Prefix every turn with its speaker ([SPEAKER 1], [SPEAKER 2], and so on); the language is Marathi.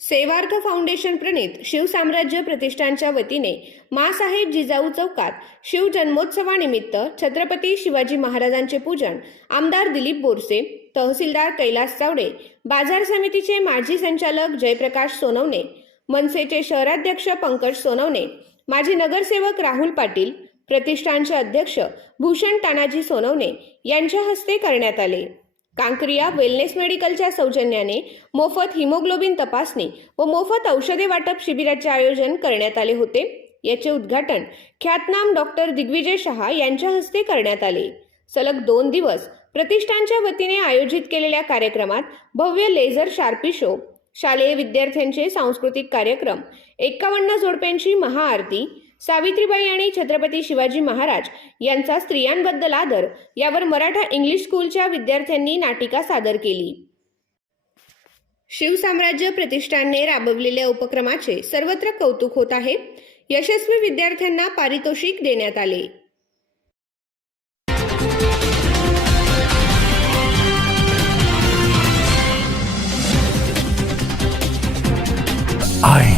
[SPEAKER 1] सेवार्थ फाउंडेशन प्रणित शिवसाम्राज्य प्रतिष्ठानच्या वतीने मासाहेब जिजाऊ चौकात शिव जन्मोत्सवानिमित्त छत्रपती शिवाजी महाराजांचे पूजन आमदार दिलीप बोरसे तहसीलदार कैलास चावडे बाजार समितीचे माजी संचालक जयप्रकाश सोनवणे मनसेचे शहराध्यक्ष पंकज सोनवणे माजी नगरसेवक राहुल पाटील प्रतिष्ठानचे अध्यक्ष भूषण तानाजी सोनवणे यांच्या हस्ते करण्यात आले. कांक्रिया वेलनेस मेडिकलच्या सौजन्याने मोफत हिमोग्लोबिन तपासणी व मोफत औषधे वाटप शिबिराचे आयोजन करण्यात आले होते. याचे उद्घाटन ख्यातनाम डॉक्टर दिग्विजय शहा यांच्या हस्ते करण्यात आले. सलग दोन दिवस प्रतिष्ठानच्या वतीने आयोजित केलेल्या कार्यक्रमात भव्य लेझर शार्पी शो शालेय विद्यार्थ्यांचे सांस्कृतिक कार्यक्रम एक्कावन्न जोडप्यांची महाआरती सावित्रीबाई आणि छत्रपती शिवाजी महाराज यांचा स्त्रियांबद्दल आदर यावर मराठा इंग्लिश स्कूलच्या विद्यार्थ्यांनी नाटिका सादर केली. शिवसाम्राज्य प्रतिष्ठानने राबवलेल्या उपक्रमाचे सर्वत्र कौतुक होत आहे. यशस्वी विद्यार्थ्यांना पारितोषिक देण्यात आले. आई